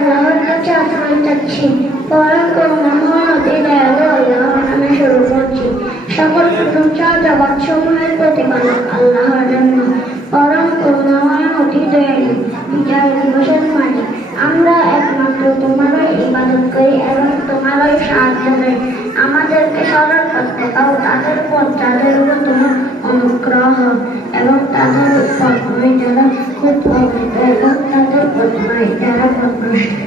আল্লাহর কাছে আশ্রয় চাচ্ছি। পরম করুণাময় অতি দয়ালু আল্লাহর নামে শুরু করছি। সকল প্রশংসা জগৎ সমূহের প্রতিপালক আল্লাহর জন্য। পরম করুণাময় অতি দয়ালু বিজয় দিবসের মালিক। আমরা একমাত্র তোমারই ইবাদত করি এবং তোমারই সাহায্য করি। আমাদেরকে সরল করতে দাও তাদের উপর যাদের উপর তোমার অনুগ্রহ এবং তাদের উপর তুমি যারা খুব অবৃত এবং তাদের উপর তুমি যারা প্রকৃষ্ট।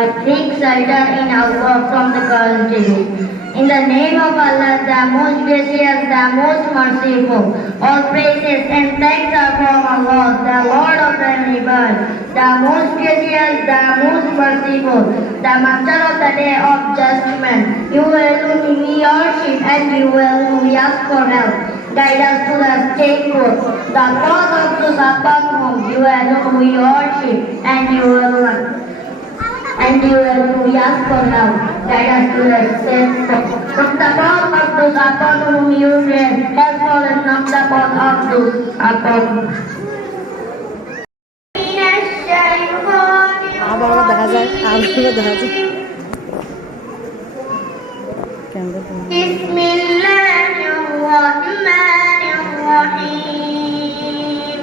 I seek shelter in Allah from the calamity. In the name of Allah, the most gracious, the most merciful. All praises and thanks are from Allah, the Lord of the universe, the most gracious, the most merciful, the master of the day of judgment. You alone we worship and you alone we ask for help. Guide us to the straight course, the path of those upon whom you alone we worship and you alone. And you will ask for help. Guide us to the safe from the path of those upon whom you rain, helpful and not the path of those upon আবারও দেখা যায় Bismillahirrahmanirrahim.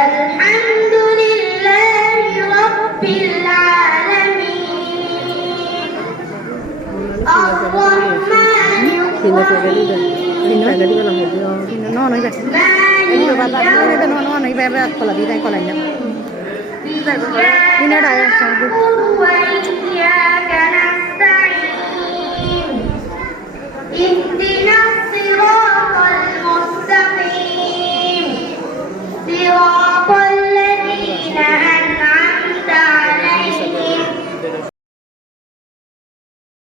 Alhamdulillahi Rabbil Alamin. Ihdina